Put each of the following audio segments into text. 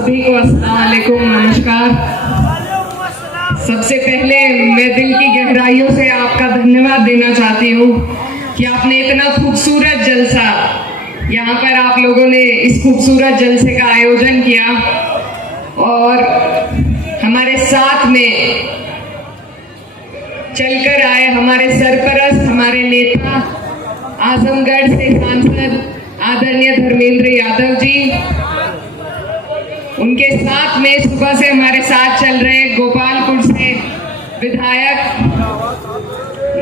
सभी को अस्सलाम वालेकुम, नमस्कार। सबसे पहले मैं दिल की गहराइयों से आपका धन्यवाद देना चाहती हूँ कि आपने इतना खूबसूरत जलसा, यहाँ पर आप लोगों ने इस खूबसूरत जलसे का आयोजन किया और हमारे साथ में चलकर आए हमारे सरपरस्त, हमारे नेता, आजमगढ़ से सांसद आदरणीय धर्मेंद्र यादव जी, उनके साथ में सुबह से हमारे साथ चल रहे गोपालपुर से विधायक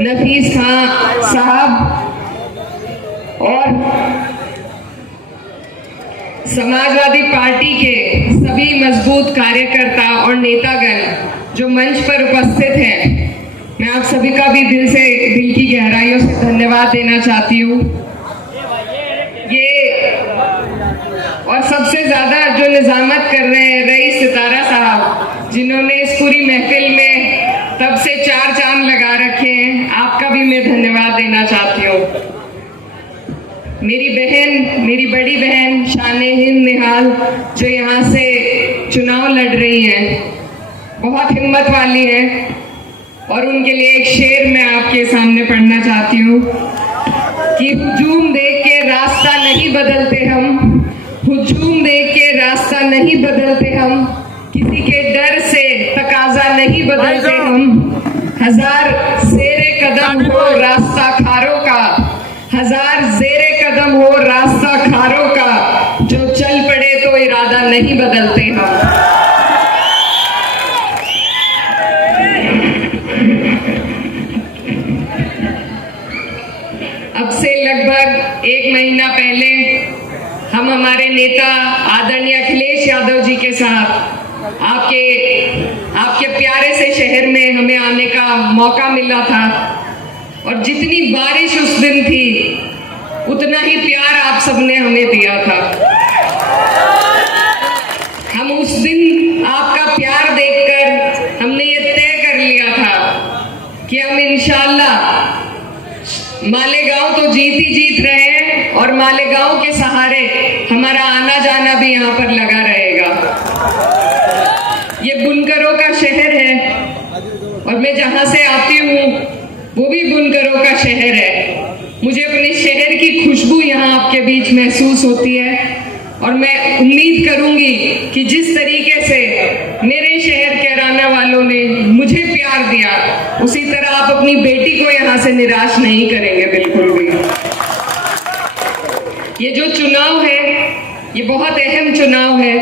नफीस खां साहब और समाजवादी पार्टी के सभी मजबूत कार्यकर्ता और नेतागण जो मंच पर उपस्थित हैं, मैं आप सभी का भी दिल की गहराइयों से धन्यवाद देना चाहती हूँ। और सबसे ज्यादा जो निजामत कर रहे हैं रईस सितारा साहब, जिन्होंने इस पूरी महफिल में तब से 4 चांद लगा रखे हैं, आपका भी मैं धन्यवाद देना चाहती हूँ। मेरी बहन, मेरी बड़ी बहन शान-ए-हिंद निहाल, जो यहाँ से चुनाव लड़ रही हैं, बहुत हिम्मत वाली हैं और उनके लिए एक शेर मैं आपके सामने पढ़ना चाहती हूँ कि हुजूम देख के रास्ता नहीं बदलते हम, हुजूम देख के रास्ता नहीं बदलते हम, किसी के डर से तकाजा नहीं बदलते हम, हजार ज़ेरे कदम हो रास्ता खारों का, हजार ज़ेरे कदम हो रास्ता खारों का, जो चल पड़े तो इरादा नहीं बदलते हम। अब से लगभग 1 महीना पहले हम हमारे नेता आदरणीय अखिलेश यादव जी के साथ आपके प्यारे से शहर में हमें आने का मौका मिला था और जितनी बारिश उस दिन थी उतना ही प्यार आप सबने हमें दिया था। हम उस दिन आपका प्यार देखकर हमने ये तय कर लिया था कि हम इंशाल्लाह मालेगांव तो जीत ही जीत रहे हैं और मालेगांव के सहारे हमारा आना जाना भी यहाँ पर लगा रहेगा। ये बुनकरों का शहर है और मैं जहाँ से आती हूँ वो भी बुनकरों का शहर है। मुझे अपने शहर की खुशबू यहाँ आपके बीच महसूस होती है और मैं उम्मीद करूंगी कि जिस तरीके से मेरे शहर के रहने वालों ने मुझे प्यार दिया, उसी तरह आप अपनी बेटी को यहाँ से निराश नहीं करेंगे बिल्कुल भी। ये जो चुनाव है ये बहुत अहम चुनाव है,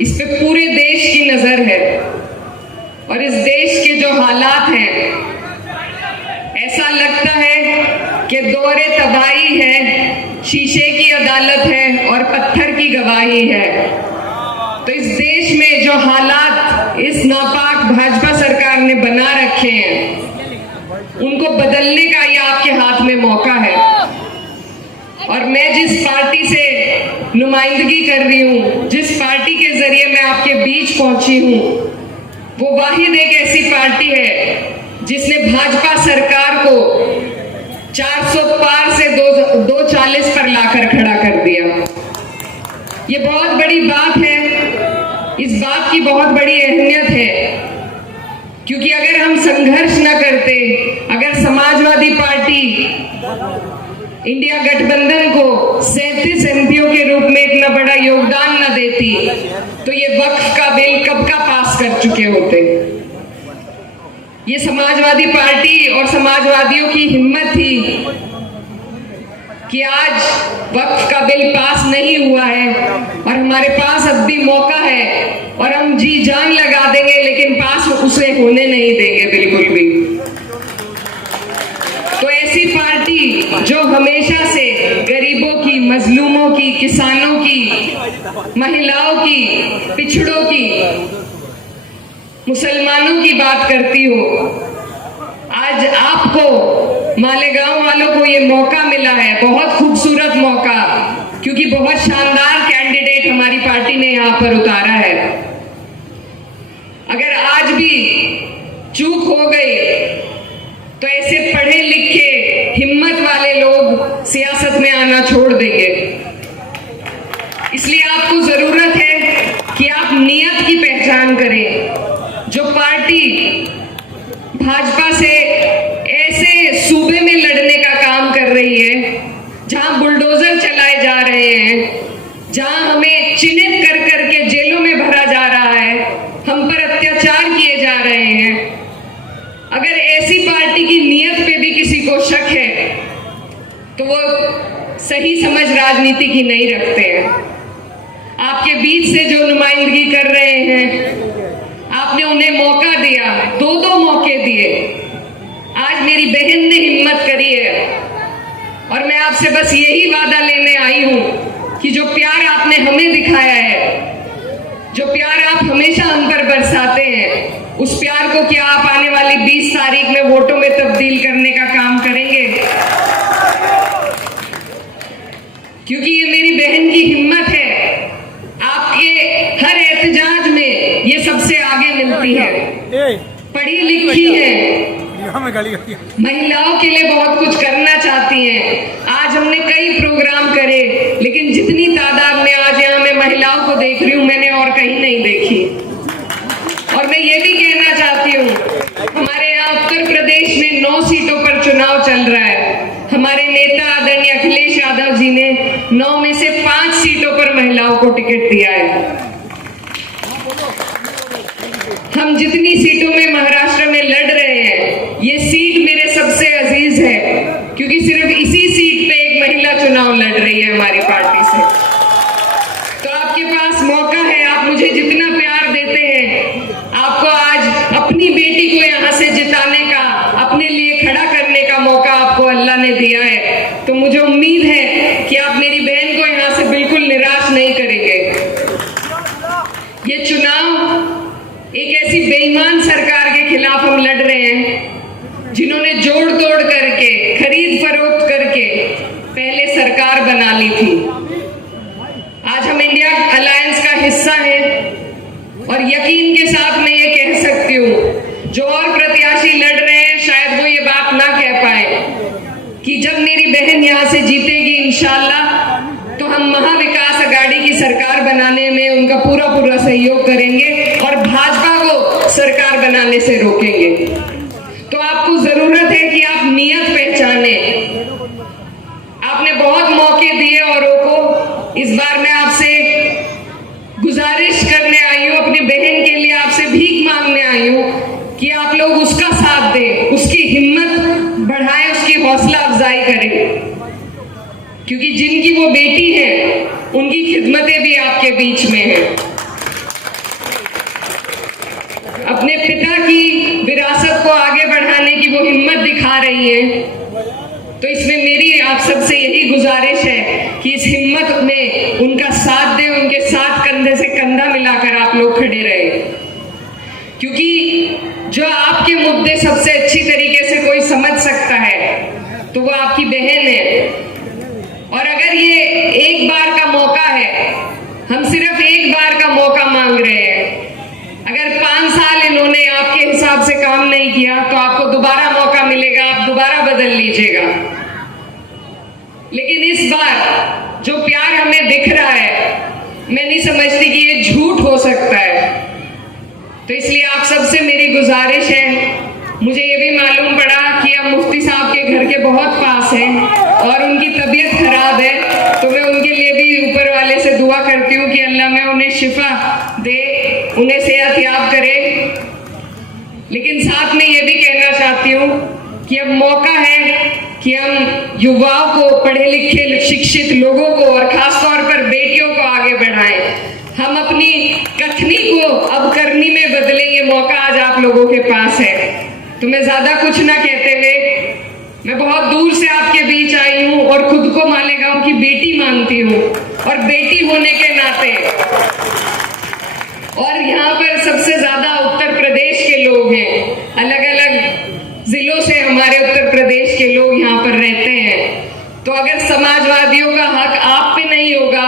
इस पे पूरे देश की नजर है और इस देश के जो हालात हैं, ऐसा लगता है कि दौरे तबाही है, शीशे की अदालत है और पत्थर की गवाही है। तो इस देश में जो हालात इस नापाक भाजपा सरकार ने बना रखे हैं, उनको बदलने का ये आपके हाथ में मौका है। और मैं जिस पार्टी से नुमाइंदगी कर रही हूँ, जिस पार्टी के जरिए मैं आपके बीच पहुंची हूँ, वो वाहिद एक ऐसी पार्टी है जिसने भाजपा सरकार को 400 पार से 240 पर लाकर खड़ा कर दिया। ये बहुत बड़ी बात है, इस बात की बहुत बड़ी अहमियत है, क्योंकि अगर हम संघर्ष न करते, अगर समाजवादी पार्टी इंडिया गठबंधन को 37 एमपीओ के रूप में इतना बड़ा योगदान न देती, तो ये वक्फ का बिल कब का पास कर चुके होते। ये समाजवादी पार्टी और समाजवादियों की हिम्मत थी कि आज वक्फ का बिल पास नहीं हुआ है और हमारे पास अब भी मौका है और हम जी जान लगा देंगे, लेकिन पास उसे होने नहीं देंगे बिल्कुल भी। तो ऐसी पार्टी जो हमेशा से गरीबों की, मजलूमों की, किसानों की, महिलाओं की, पिछड़ों की, मुसलमानों की बात करती हो, आज आपको मालेगांव वालों को ये मौका मिला है, बहुत खूबसूरत मौका, क्योंकि बहुत शानदार कैंडिडेट हमारी पार्टी ने यहाँ पर उतारा है। अगर आज भी चूक हो गई तो ऐसे पढ़े लिखे हिम्मत वाले लोग सियासत में आना छोड़ देंगे। इसलिए आपको जरूरत है कि पहचान करें, जो पार्टी भाजपा से ऐसे सूबे में लड़ने का काम कर रही है जहां बुलडोजर चलाए जा रहे हैं, जहां हमें चिन्हित कर करके जेलों में भरा जा रहा है, हम पर अत्याचार किए जा रहे हैं। अगर ऐसी पार्टी की नीयत पे भी किसी को शक है तो वो सही समझ राजनीति की नहीं रखते हैं। आपके बीच से जो नुमाइंदगी कर रहे हैं, आपने उन्हें मौका दिया, दो मौके दिए। आज मेरी बहन ने हिम्मत करी है और मैं आपसे बस यही वादा लेने आई हूं कि जो प्यार आपने हमें दिखाया है, जो प्यार आप हमेशा हम पर बरसाते हैं, उस प्यार को क्या आप आने वाली 20 तारीख में वोटों में तब्दील करने का काम करेंगे? क्योंकि ये मेरी बहन की हिम्मत है। आपके हर एहतजाज में ये सबसे आगे मिलती है, पढ़ी लिखी है, महिलाओं के लिए बहुत कुछ करना चाहती हैं। आज हमने कई प्रोग्राम करे, लेकिन जितनी तादाद में आज यहाँ मैं महिलाओं को देख रही हूँ, मैंने और कहीं नहीं देखी। और मैं ये भी कहना चाहती हूँ, हमारे यहाँ उत्तर प्रदेश में 9 सीटों पर चुनाव चल रहा है। हमारे नेता आदरणीय अखिलेश यादव जी ने 9 में से 5 सीटों पर महिलाओं को टिकट दिया है। हम जितनी सीटों में महाराष्ट्र में लड़ रहे हैं, ये सीट मेरे सबसे अजीज है, क्योंकि सिर्फ इसी सीट पे एक महिला चुनाव लड़ रही है हमारी पार्टी से। तो आपके पास मौका है, आप मुझे जितना प्यार देते हैं, आपको आज अपनी बेटी को यहाँ से जिताने का, अपने लिए खड़ा करने का मौका आपको अल्लाह ने दिया है। तो मुझे उम्मीद है कि आप मेरी बहन को यहाँ से बिल्कुल निराश नहीं करेंगे। ये चुनाव एक ऐसी बेईमान सरकार के खिलाफ हम लड़ रहे हैं, जिन्होंने जोड़ तोड़ करके, खरीद फरोख्त करके पहले सरकार बना ली थी। आज हम इंडिया अलायंस का हिस्सा हैं और यकीन के साथ मैं ये कह सकती हूँ, जो और प्रत्याशी लड़ रहे हैं शायद वो ये बात ना कह पाए कि जब मेरी बहन यहाँ से जीतेगी इंशाल्लाह, तो हम महाविकास अघाड़ी की सरकार बनाने में उनका पूरा सहयोग करेंगे और भाजपा को सरकार बनाने से रोकेंगे। तो आपको जरूरत है कि आप नियत पहचाने। आपने बहुत मौके दिए औरों को, इस बार मैं आपसे गुजारिश करने आई हूं, अपनी बहन के लिए आपसे भीख मांगने आई हूं कि आप लोग उसका साथ दें, उसकी हिम्मत बढ़ाएं, उसकी हौसला अफजाई करें, क्योंकि जिनकी वो बेटी है उनकी खिदमतें भी आपके बीच में हैं। अपने पिता की विरासत को आगे बढ़ाने की वो हिम्मत दिखा रही है। तो इसमें मेरी आप सबसे यही गुजारिश है कि इस हिम्मत में उनका साथ दें, उनके साथ कंधे से कंधा मिलाकर आप लोग खड़े रहे, क्योंकि जो आपके मुद्दे सबसे अच्छी तरीके से कोई समझ सकता है तो वो आपकी बहन है। और अगर ये एक बार का मौका है, हम सिर्फ एक बार का मौका मांग रहे हैं। अगर 5 साल इन्होंने आपके हिसाब से काम नहीं किया तो आपको दोबारा मौका मिलेगा, आप दोबारा बदल लीजिएगा। लेकिन इस बार जो प्यार हमें दिख रहा है, मैं नहीं समझती कि ये झूठ हो सकता है। तो इसलिए आप सबसे मेरी गुजारिश है, मुझे ये भी मालूम पड़ा कि अब मुफ्ती साहब के घर के बहुत पास हैं और उनकी तबीयत खराब है, तो मैं उनके लिए भी ऊपर वाले से दुआ करती हूँ कि अल्लाह में उन्हें शिफा दे, उन्हें सेहत याब करे। लेकिन साथ में ये भी कहना चाहती हूँ कि अब मौका है कि हम युवाओं को, पढ़े लिखे शिक्षित लोगों को और खासतौर पर बेटियों को आगे बढ़ाएं। हम अपनी कथनी को अब करनी में बदलें, ये मौका आज आप लोगों के पास है। तो मैं ज्यादा कुछ ना कहते हुए, मैं बहुत दूर से आपके बीच आई हूँ और खुद को मालेगांव की बेटी मानती हूँ, और बेटी होने के नाते, और यहाँ पर सबसे ज्यादा उत्तर प्रदेश के लोग हैं, अलग अलग जिलों से हमारे उत्तर प्रदेश के लोग यहाँ पर रहते हैं। तो अगर समाजवादियों का हक आप पे नहीं होगा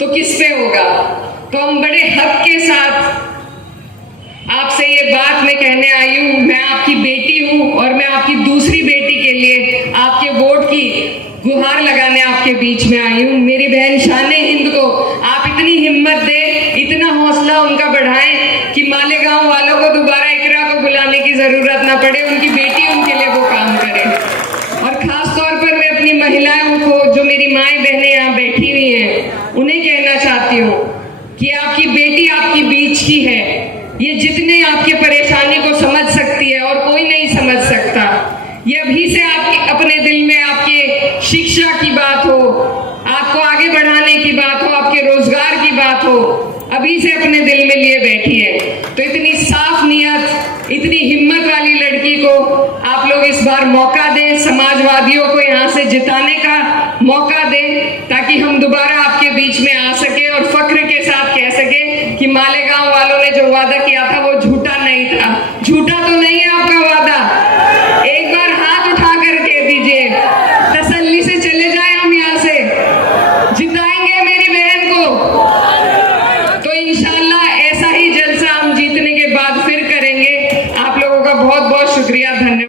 तो किस पे होगा? तो हम बड़े हक के साथ आपसे ये बात मैं कहने आई हूँ। मैं आपकी बेटी हूँ और मैं आपकी दूसरी बेटी के लिए आपके वोट की गुहार लगाने आपके बीच में आई हूँ। मेरी बहन शान-ए-हिंद को आप इतनी हिम्मत दे, इतना हौसला उनका बढ़ाएं कि जरूरत ना पड़े, उनकी बेटी उनके लिए वो काम करे। और खास तौर पर मैं अपनी महिलाओं को, जो मेरी माएँ बहनें यहाँ बैठी हुई हैं, उन्हें कहना चाहती हूँ कि आपकी बेटी आपकी बीच की है। ये जितने आपकी परेशानी को समझ सकती है और कोई नहीं समझ सकता। ये अभी से आपके अपने दिल में आपके शिक्षा की बात हो, आपको आगे बढ़ाने की बात हो, आपके रोजगार की बात हो, अभी से अपने दिल में लिए बैठी है। तो इतनी साफ नियत, इतनी हिम्मत वाली लड़की को आप लोग इस बार मौका दें, समाजवादियों को यहाँ से जिताने का मौका दें, ताकि हम दोबारा आपके बीच में आ सके और फख्र के साथ कह सके कि मालेगांव वालों ने जो वादा किया था